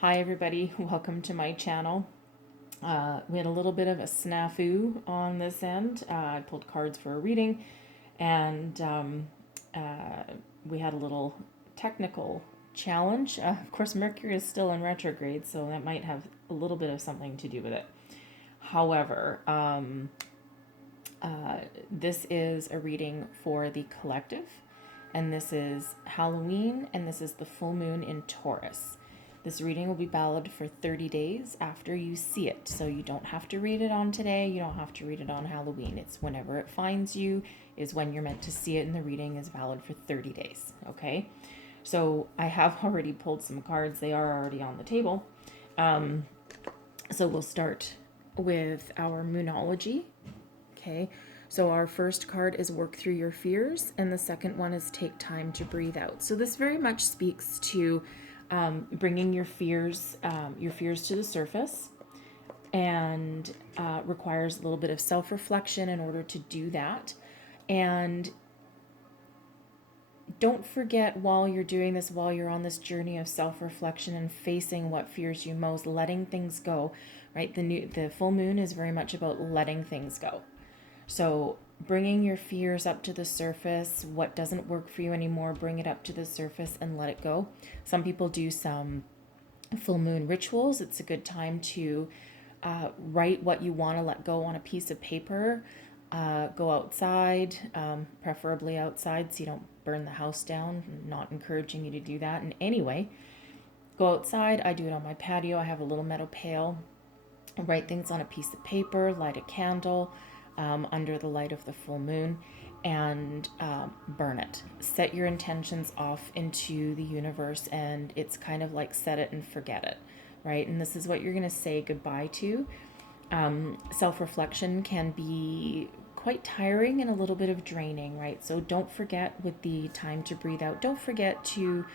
Hi everybody, welcome to my channel. We had a little bit of a snafu on this end. I pulled cards for a reading and we had a little technical challenge. Of course, Mercury is still in retrograde, so that might have a little bit of something to do with it. However, this is a reading for the collective, and this is Halloween, and this is the full moon in Taurus. This reading will be valid for 30 days after you see it. So you don't have to read it on today. You don't have to read it on Halloween. It's whenever it finds you is when you're meant to see it, and the reading is valid for 30 days. Okay? So I have already pulled some cards. They are already on the table. So we'll start with our Moonology. Okay? So our first card is Work Through Your Fears, and the second one is Take Time to Breathe Out. So this very much speaks to bringing your fears to the surface, and requires a little bit of self-reflection in order to do that. And don't forget, while you're doing this, while you're on this journey of self-reflection and facing what fears you most, letting things go, right? The full moon is very much about letting things go. So bringing your fears up to the surface, what doesn't work for you anymore, bring it up to the surface and let it go. Some people do some full moon rituals. It's a good time to write what you want to let go on a piece of paper. Go outside, preferably outside so you don't burn the house down. I'm not encouraging you to do that in any way. Go outside. I do it on my patio. I have a little metal pail. I write things on a piece of paper, light a candle under the light of the full moon, and burn it. Set your intentions off into the universe, and it's kind of like set it and forget it, right? And this is what you're going to say goodbye to. Self-reflection can be quite tiring and a little bit of draining, right? So don't forget, with the time to breathe out, don't forget to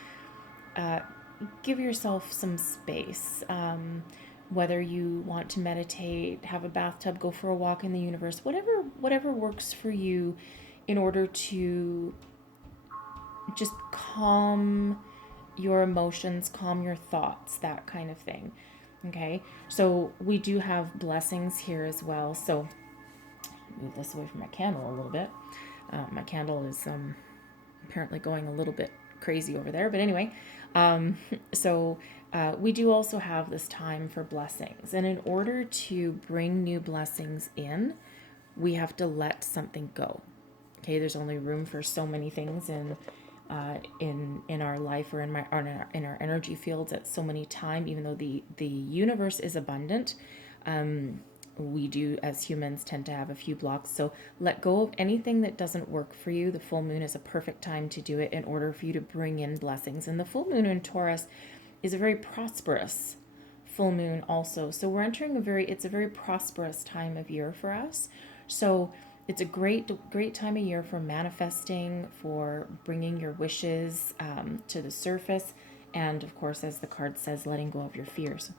give yourself some space. Whether you want to meditate, have a bathtub, go for a walk in the universe, whatever works for you, in order to just calm your emotions, calm your thoughts, that kind of thing. Okay, so we do have blessings here as well. So move this away from my candle a little bit. My candle is apparently going a little bit crazy over there, but anyway, so we do also have this time for blessings, and in order to bring new blessings in, we have to let something go. Okay, there's only room for so many things in our life, or in our energy fields at so many time. Even though the universe is abundant, we do as humans tend to have a few blocks. So let go of anything that doesn't work for you. The full moon is a perfect time to do it in order for you to bring in blessings. And the full moon in Taurus is a very prosperous full moon also. So we're entering it's a very prosperous time of year for us. So it's a great time of year for manifesting, for bringing your wishes to the surface, and of course, as the card says, letting go of your fears.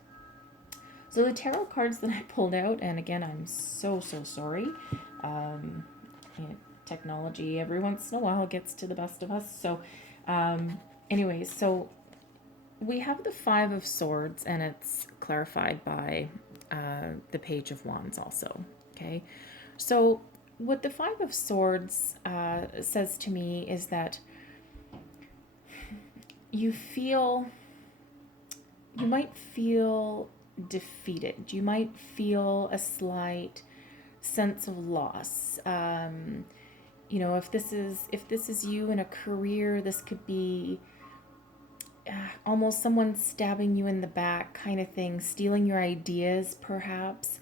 So the tarot cards that I pulled out, and again, I'm so sorry. Um, Technology, every once in a while, gets to the best of us. So, anyways, so we have the Five of Swords, and it's clarified by the Page of Wands also. Okay, so what the Five of Swords says to me is that you might feel defeated. You might feel a slight sense of loss. If this is you in a career, this could be almost someone stabbing you in the back, kind of thing, stealing your ideas, perhaps.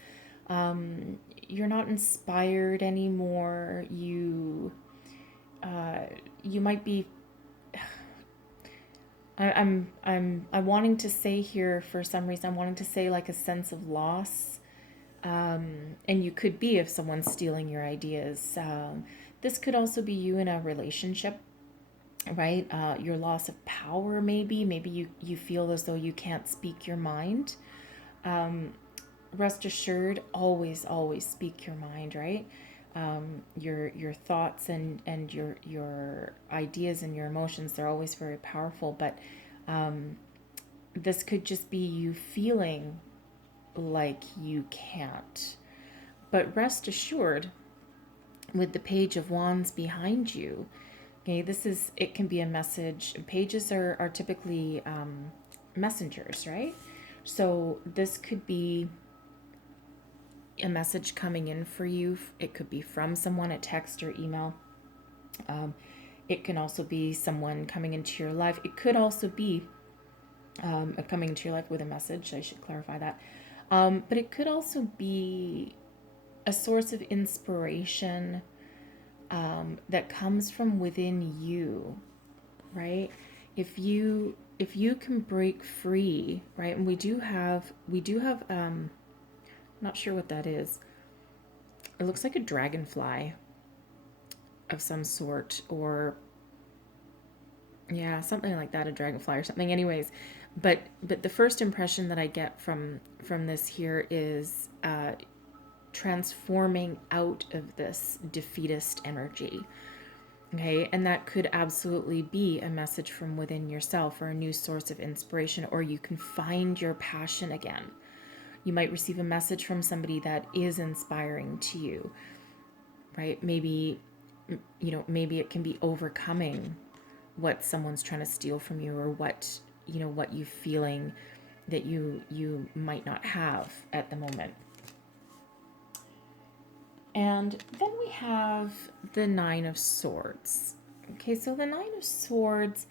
You're not inspired anymore. You might be. I'm wanting to say here, for some reason, I'm wanting to say like a sense of loss. And you could be, if someone's stealing your ideas. This could also be you in a relationship, right? Your loss of power, maybe you feel as though you can't speak your mind. Rest assured, always speak your mind, right? Your thoughts and your ideas and your emotions, they're always very powerful, but this could just be you feeling like you can't. But rest assured, with the Page of Wands behind you, okay, it can be a message. Pages are typically messengers, right? So this could be a message coming in for you. It could be from someone, a text or email. Um, it can also be someone coming into your life. It could also be coming into your life with a message. I should clarify that. But it could also be a source of inspiration that comes from within you, right? If you can break free, right? And we do have not sure what that is. It looks like a dragonfly of some sort, or yeah, something like that, a dragonfly or something. Anyways, but the first impression that I get from this here is transforming out of this defeatist energy. Okay, and that could absolutely be a message from within yourself or a new source of inspiration, or you can find your passion again. You might receive a message from somebody that is inspiring to you, right? Maybe it can be overcoming what someone's trying to steal from you, or what you feeling that you might not have at the moment. And then we have the Nine of Swords. Okay, so the Nine of Swords,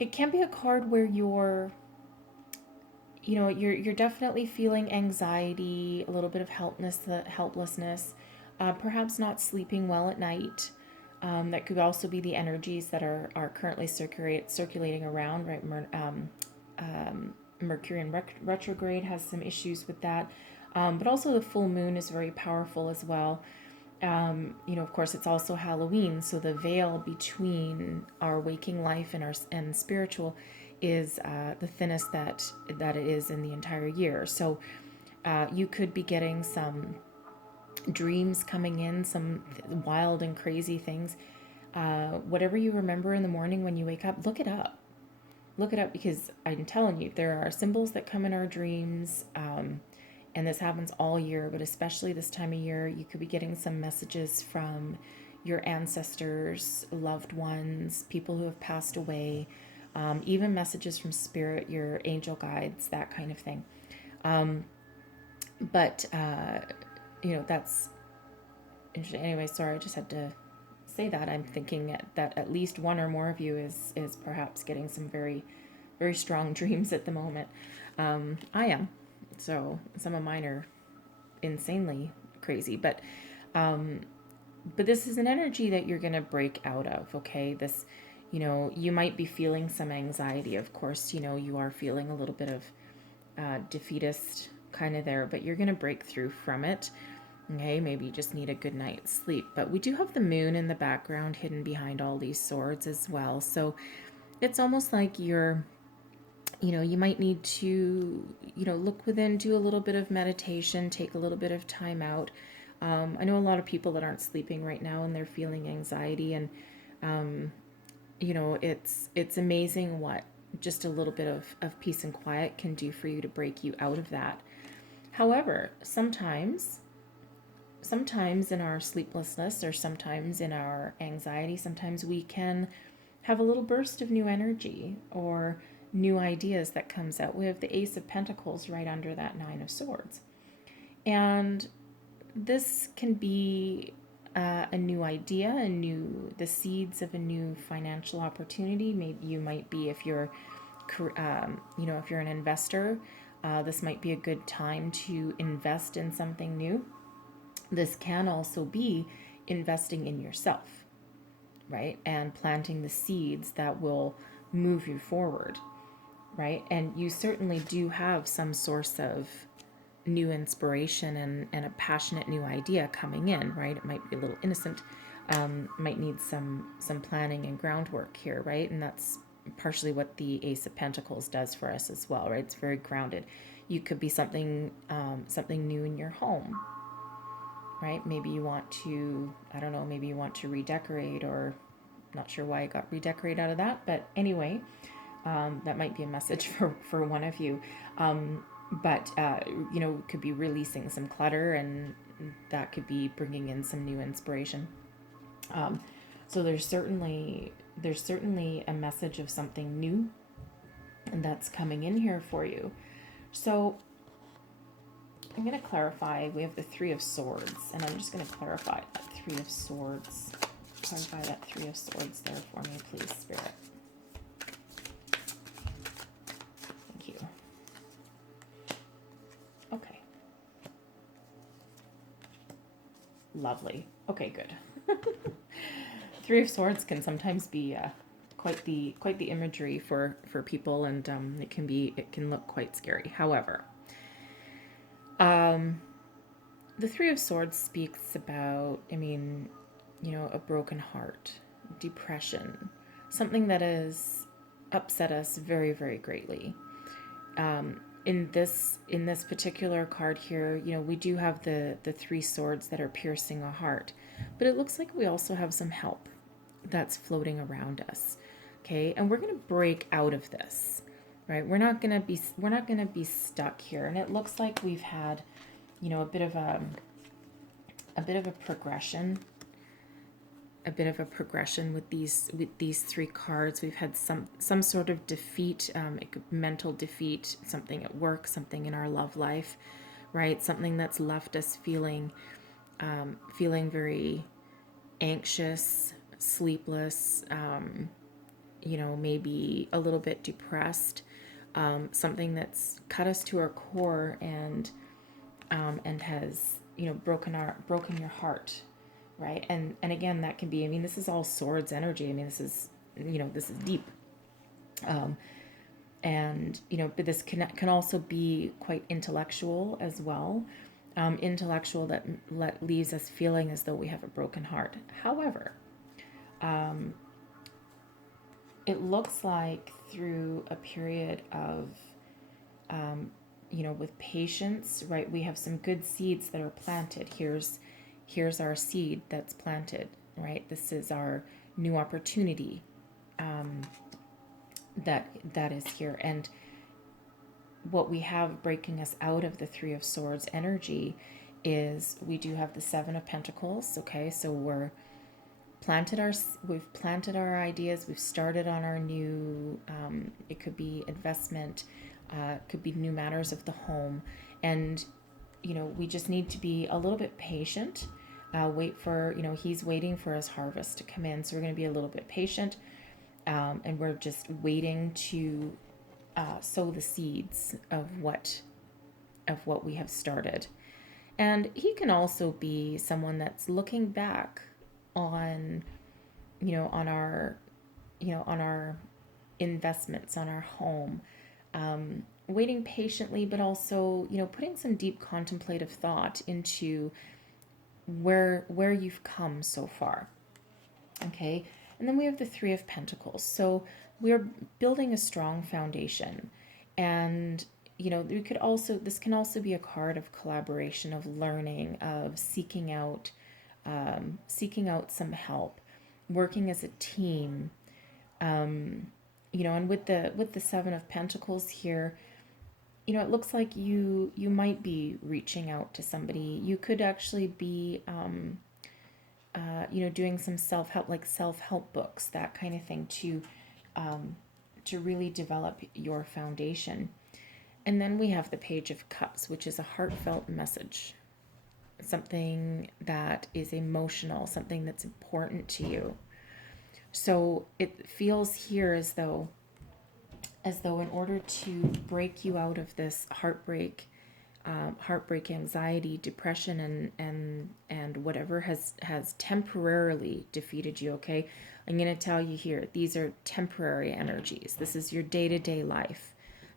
it can be a card where you're definitely feeling anxiety, a little bit of helplessness, perhaps not sleeping well at night. That could also be the energies that are currently circulating around, right? Mercury in retrograde has some issues with that. But also the full moon is very powerful as well. Of course, it's also Halloween, so the veil between our waking life and spiritual is the thinnest that it is in the entire year. So you could be getting some dreams coming in, some wild and crazy things. Whatever you remember in the morning when you wake up, look it up. Look it up, because I'm telling you, there are symbols that come in our dreams. And this happens all year, but especially this time of year, you could be getting some messages from your ancestors, loved ones, people who have passed away, even messages from spirit, your angel guides, that kind of thing. But that's interesting. Anyway, sorry, I just had to say that. I'm thinking that at least one or more of you is perhaps getting some very, very strong dreams at the moment. I am. So some of mine are insanely crazy, but this is an energy that you're going to break out of. Okay, this, you might be feeling some anxiety. Of course, you are feeling a little bit of defeatist kind of there, but you're going to break through from it. Okay, maybe you just need a good night's sleep. But we do have the moon in the background hidden behind all these swords as well. So it's almost like you might need to, look within, do a little bit of meditation, take a little bit of time out. I know a lot of people that aren't sleeping right now and they're feeling anxiety, and it's amazing what just a little bit of peace and quiet can do for you to break you out of that. However, sometimes in our sleeplessness, or sometimes in our anxiety, sometimes we can have a little burst of new energy or new ideas that comes out. We have the Ace of Pentacles right under that Nine of Swords. And this can be a new idea, the seeds of a new financial opportunity. Maybe you might be, if you're an investor, this might be a good time to invest in something new. This can also be investing in yourself, right? And planting the seeds that will move you forward, right? And you certainly do have some source of new inspiration and a passionate new idea coming in, right? It might be a little innocent, might need some planning and groundwork here, right? And that's partially what the Ace of Pentacles does for us as well, right? It's very grounded. You could be something new in your home, right? Maybe you want to, I don't know, maybe you want to redecorate, or not sure why I got redecorate out of that, but anyway, That might be a message for one of you. But it could be releasing some clutter, and that could be bringing in some new inspiration. Um, so there's certainly a message of something new, and that's coming in here for you. So I'm going to clarify. We have the Three of Swords, and I'm just going to clarify that Three of Swords. Clarify that Three of Swords there for me, please, Spirit. Thank you. Okay. Lovely. Okay, good. Three of Swords can sometimes be quite the imagery for people, and it can look quite scary. However, the Three of Swords speaks about, a broken heart, depression, something that has upset us very, very greatly. In this particular card here, we do have the three swords that are piercing a heart, but it looks like we also have some help that's floating around us. Okay, and we're going to break out of this, right? We're not going to be stuck here, and it looks like we've had, a bit of a progression, with these three cards. We've had some sort of defeat, mental defeat, something at work, something in our love life, right? Something that's left us feeling very anxious, sleepless, maybe a little bit depressed. Something that's cut us to our core, and has broken your heart, right? And again, that can be, this is all swords energy. This is deep. But this can also be quite intellectual as well. Intellectual that leaves us feeling as though we have a broken heart. However, it looks like through a period of, with patience, right? We have some good seeds that are planted. Here's our seed that's planted, right? This is our new opportunity, that is here. And what we have breaking us out of the Three of Swords energy is we do have the Seven of Pentacles. Okay, so we've planted our ideas. We've started on our new, it could be investment, could be new matters of the home, and we just need to be a little bit patient. Wait for, he's waiting for his harvest to come in, so we're going to be a little bit patient, and we're just waiting to sow the seeds of what we have started. And he can also be someone that's looking back on, on our investments, on our home, waiting patiently, but also, putting some deep contemplative thought into where you've come so far. Okay, and then we have the Three of Pentacles. So we're building a strong foundation, and this can also be a card of collaboration, of learning, of seeking out some help, working as a team. And with the Seven of Pentacles here, it looks like you might be reaching out to somebody. You could actually be doing some self-help, like self-help books, that kind of thing, to really develop your foundation. And then we have the Page of Cups, which is a heartfelt message, something that is emotional, something that's important to you. So it feels here as though in order to break you out of this heartbreak, anxiety, depression, and whatever has temporarily defeated you. Okay, I'm going to tell you here, these are temporary energies. This is your day-to-day life.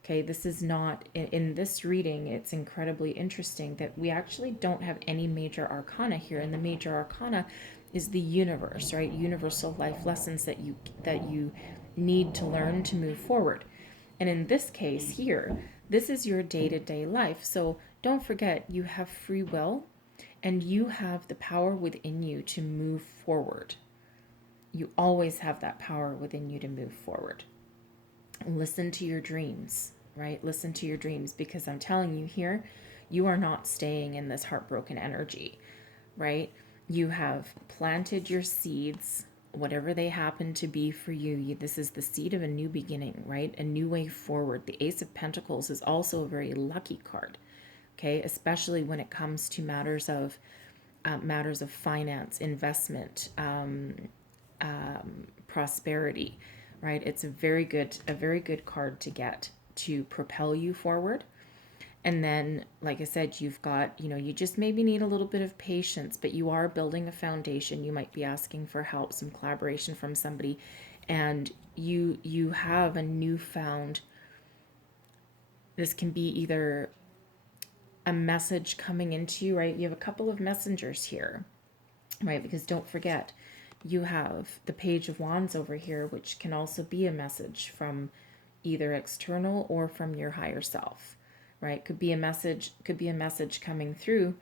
Okay, this is not, in this reading, it's incredibly interesting that we actually don't have any major arcana here, and the major arcana is the universe, right? Universal life lessons that you need to learn to move forward. And in this case here, this is your day-to-day life. So don't forget, you have free will, and you have the power within you to move forward. You always have that power within you to move forward. Listen to your dreams, right? Listen to your dreams, because I'm telling you here, you are not staying in this heartbroken energy, right? You have planted your seeds, whatever they happen to be for you. This is the seed of a new beginning, right? A new way forward. The Ace of Pentacles is also a very lucky card, okay? Especially when it comes to matters of finance, investment, prosperity, right? It's a very good card to get to propel you forward. And then, like I said, you've got, you just maybe need a little bit of patience, but you are building a foundation. You might be asking for help, some collaboration from somebody, and you have a newfound, this can be either a message coming into you, right? You have a couple of messengers here, right? Because don't forget, you have the Page of Wands over here, which can also be a message from either external or from your higher self, right? Could be a message coming through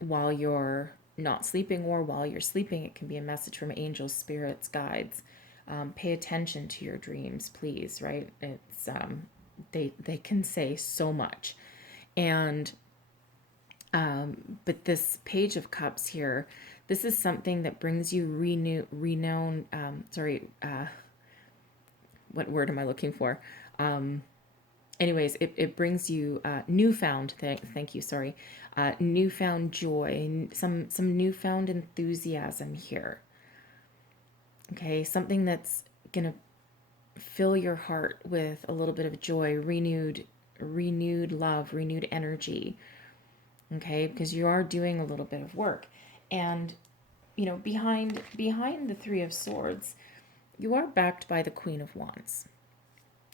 while you're not sleeping, or while you're sleeping. It can be a message from angels, spirits, guides. Pay attention to your dreams, please, right? It's they can say so much. And but this Page of Cups here, this is something that brings you renown. What word am I looking for? Anyways, it brings you newfound. Thank you. Sorry, newfound joy, some newfound enthusiasm here. Okay, something that's gonna fill your heart with a little bit of joy, renewed love, renewed energy. Okay, because you are doing a little bit of work, and behind the Three of Swords, you are backed by the Queen of Wands.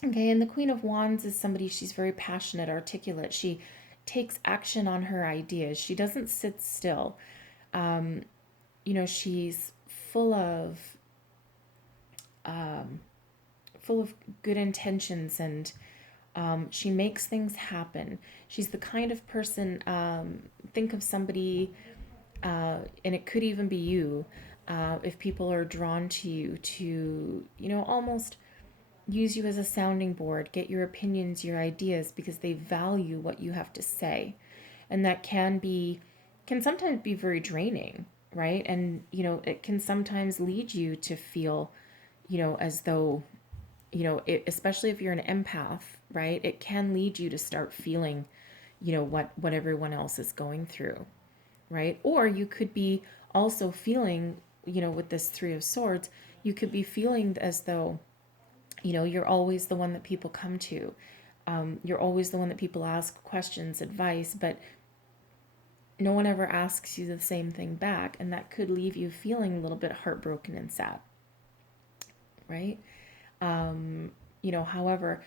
Okay, and the Queen of Wands is somebody, she's very passionate, articulate. She takes action on her ideas. She doesn't sit still. She's full of full of good intentions, and she makes things happen. She's the kind of person, think of somebody, and it could even be you, if people are drawn to you to, almost use you as a sounding board, get your opinions, your ideas, because they value what you have to say. And that can sometimes be very draining, right? And, it can sometimes lead you to feel, as though, especially if you're an empath, right? It can lead you to start feeling, what everyone else is going through, right? Or you could be also feeling, with this Three of Swords, you could be feeling as though, you're always the one that people come to. You're always the one that people ask questions, advice, but no one ever asks you the same thing back. And that could leave you feeling a little bit heartbroken and sad, right? However,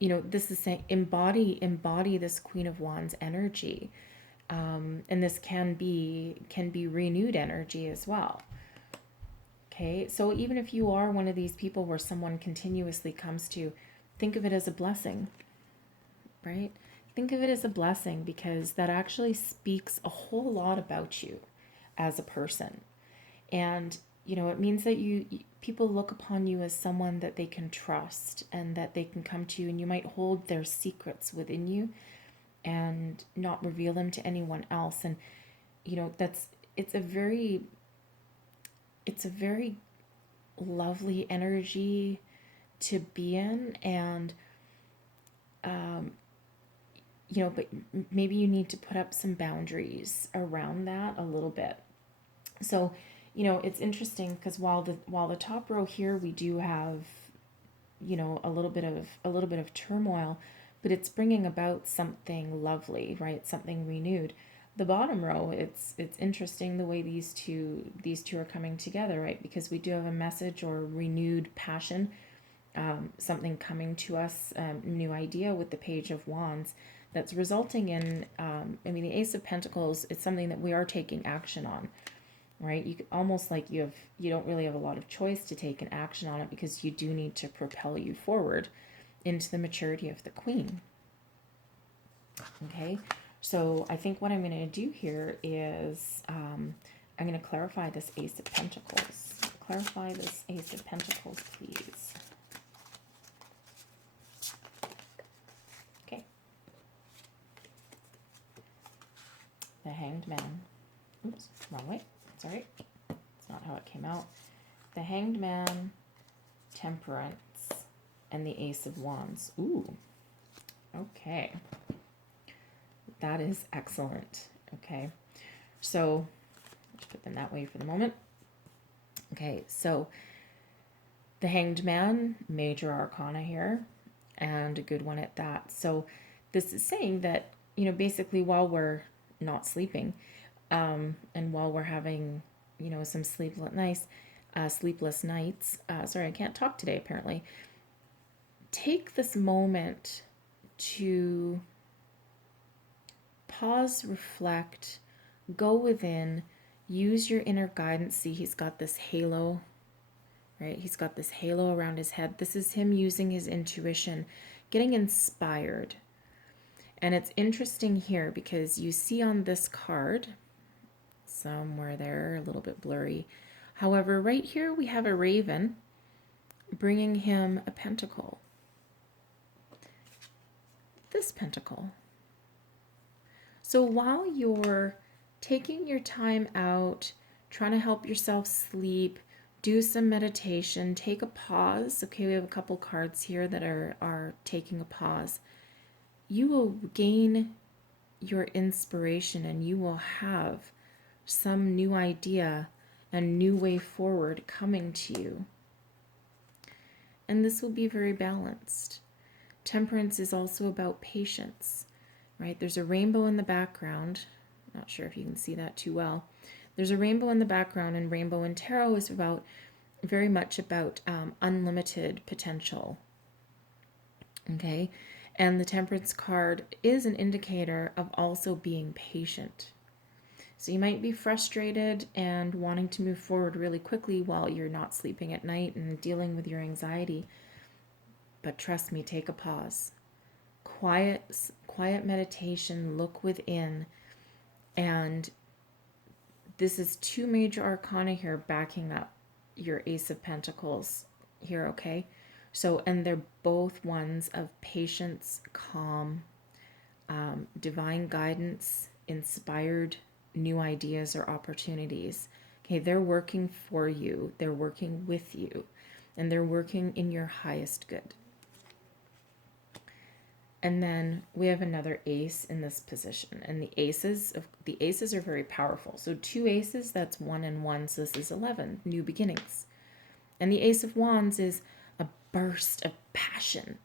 this is saying embody this Queen of Wands energy. And this can be renewed energy as well. Okay, so even if you are one of these people where someone continuously comes to, think of it as a blessing, right? Think of it as a blessing, because that actually speaks a whole lot about you as a person. And, it means that people look upon you as someone that they can trust, and that they can come to you, and you might hold their secrets within you and not reveal them to anyone else. And, that's, it's a very lovely energy to be in. And but maybe you need to put up some boundaries around that a little bit. So, it's interesting, because while the top row here, we do have, a little bit of turmoil, but it's bringing about something lovely, right? Something renewed. The bottom row, it's interesting the way these two are coming together, right? Because we do have a message or renewed passion, something coming to us, new idea with the Page of Wands, that's resulting in, the Ace of Pentacles. It's something that we are taking action on, right? You almost like you don't really have a lot of choice to take an action on it, because you do need to propel you forward into the maturity of the Queen. Okay, so I think what I'm going to do here is, I'm going to clarify this Ace of Pentacles. Clarify this Ace of Pentacles, please. the Hanged Man. Oops, wrong way. Sorry. That's not how it came out. The Hanged Man, Temperance, and the Ace of Wands. Ooh. Okay. That is excellent. Okay. So, let's put them that way for the moment. Okay, so the Hanged Man, major arcana here, and a good one at that. So this is saying that, basically while we're not sleeping, and while we're having, some sleepless nights, sorry, I can't talk today apparently, take this moment to pause, reflect, go within, use your inner guidance. See, he's got this halo, right? He's got this halo around his head. This is him using his intuition, getting inspired. And it's interesting here because you see on this card, somewhere there, a little bit blurry. However, right here we have a raven bringing him a pentacle. This pentacle. So while you're taking your time out, trying to help yourself sleep, do some meditation, take a pause. Okay, we have a couple cards here that are taking a pause. You will gain your inspiration and you will have some new idea and new way forward coming to you. And this will be very balanced. Temperance is also about patience, right? There's a rainbow in the background. Not sure if you can see that too well. There's a rainbow in the background, and rainbow in tarot is very much about unlimited potential. Okay, and the Temperance card is an indicator of also being patient. So you might be frustrated and wanting to move forward really quickly while you're not sleeping at night and dealing with your anxiety. But trust me, take a pause. Quiet meditation, look within. And this is two major arcana here backing up your Ace of Pentacles here, okay? So, and they're both ones of patience, calm, divine guidance, inspired new ideas or opportunities. Okay, they're working for you, they're working with you, and they're working in your highest good. And then we have another ace in this position, and the aces are very powerful. So two aces, that's 1 and 1, so this is 11, new beginnings. And the Ace of Wands is a burst of passion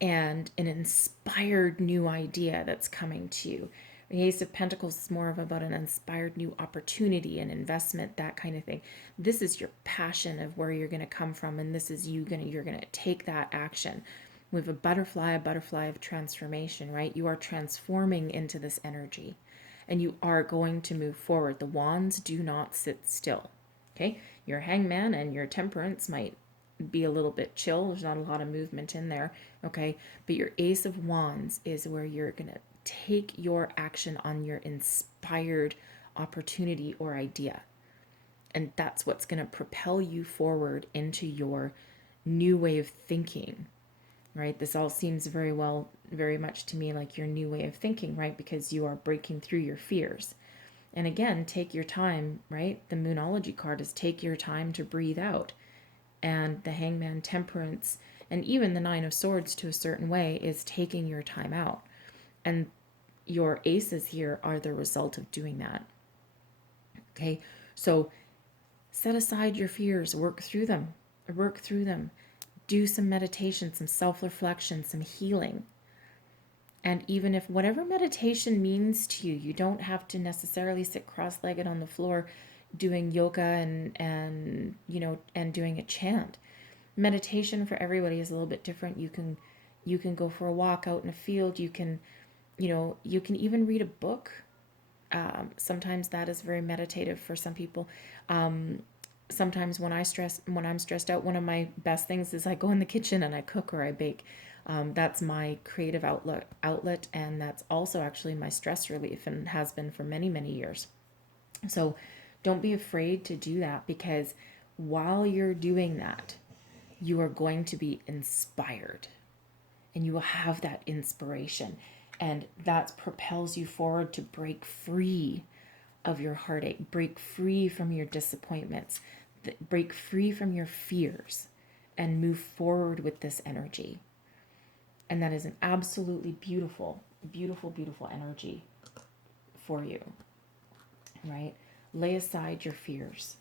and an inspired new idea that's coming to you. The Ace of Pentacles is more of about an inspired new opportunity and investment, that kind of thing. This is your passion of where you're going to come from, and this is you're going to take that action. We have a butterfly of transformation, right? You are transforming into this energy, and you are going to move forward. The wands do not sit still, okay? Your Hangman and your Temperance might be a little bit chill. There's not a lot of movement in there, okay? But your Ace of Wands is where you're going to take your action on your inspired opportunity or idea. And that's what's going to propel you forward into your new way of thinking, right? This all seems very much to me like your new way of thinking, right? Because you are breaking through your fears. And again, take your time, right? The Moonology card is take your time to breathe out. And the Hangman, Temperance, and even the Nine of Swords to a certain way is taking your time out. And your aces here are the result of doing that. Okay, so set aside your fears, work through them, do some meditation, some self-reflection, some healing. And even if whatever meditation means to you, you don't have to necessarily sit cross-legged on the floor doing yoga and doing a chant. Meditation for everybody is a little bit different. You can go for a walk out in a field. You can even read a book. Sometimes that is very meditative for some people. Sometimes when I'm stressed out, one of my best things is I go in the kitchen and I cook or I bake. That's my creative outlet, and that's also actually my stress relief, and has been for many, many years. So don't be afraid to do that, because while you're doing that, you are going to be inspired. and you will have that inspiration. And that propels you forward to break free of your heartache, break free from your disappointments, break free from your fears, and move forward with this energy. And that is an absolutely beautiful, beautiful, beautiful energy for you, right? Lay aside your fears.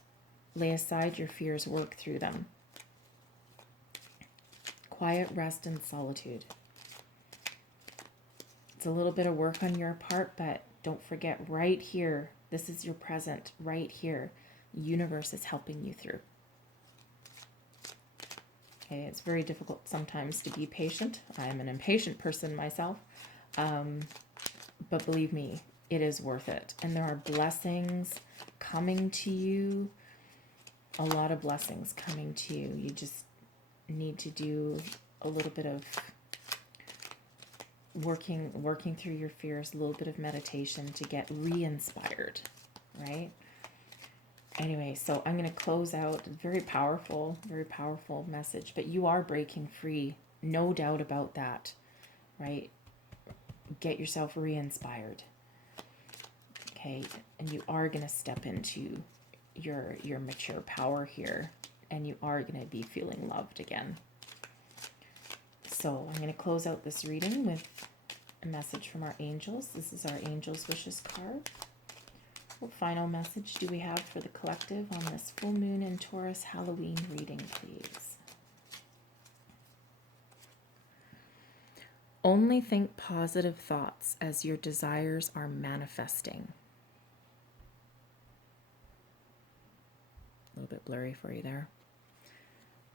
Lay aside your fears, work through them. Quiet, rest, and solitude. It's a little bit of work on your part, but don't forget, right here, this is your present, right here. The universe is helping you through. Okay, it's very difficult sometimes to be patient. I am an impatient person myself, but believe me, it is worth it. And there are blessings coming to you, a lot of blessings coming to you. You just need to do a little bit of working through your fears, a little bit of meditation to get re-inspired, right? Anyway, so I'm going to close out. Very powerful message, but you are breaking free, no doubt about that, right? Get yourself re-inspired, okay? And you are going to step into your mature power here, and you are going to be feeling loved again. So I'm going to close out this reading with a message from our angels. This is our Angels Wishes card. What final message do we have for the collective on this full moon in Taurus Halloween reading, please? Only think positive thoughts as your desires are manifesting. A little bit blurry for you there.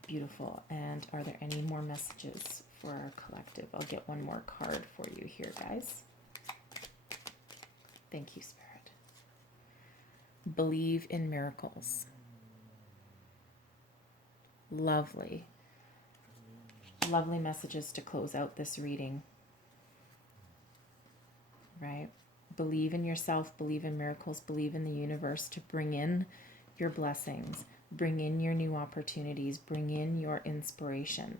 Beautiful. And are there any more messages for our collective? I'll get one more card for you here, guys. Thank you, Spirit. Believe in miracles. Lovely. Lovely messages to close out this reading. Right? Believe in yourself, believe in miracles, believe in the universe to bring in your blessings, bring in your new opportunities, bring in your inspiration.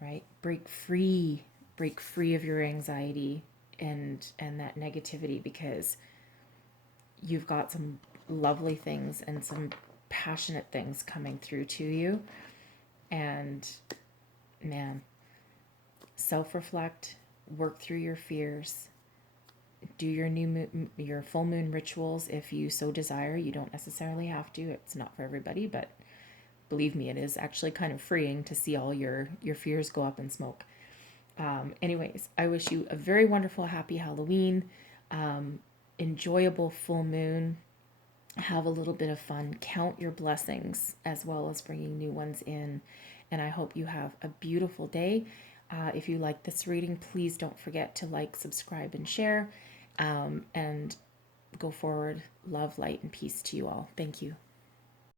Right? Break free of your anxiety and that negativity, because you've got some lovely things and some passionate things coming through to you. And man, self-reflect, work through your fears, do your full moon rituals if you so desire. You don't necessarily have to. It's not for everybody, but believe me, it is actually kind of freeing to see all your fears go up in smoke. Anyways, I wish you a very wonderful, happy Halloween, enjoyable full moon. Have a little bit of fun. Count your blessings as well as bringing new ones in. And I hope you have a beautiful day. If you like this reading, please don't forget to like, subscribe, and share. And go forward. Love, light, and peace to you all. Thank you.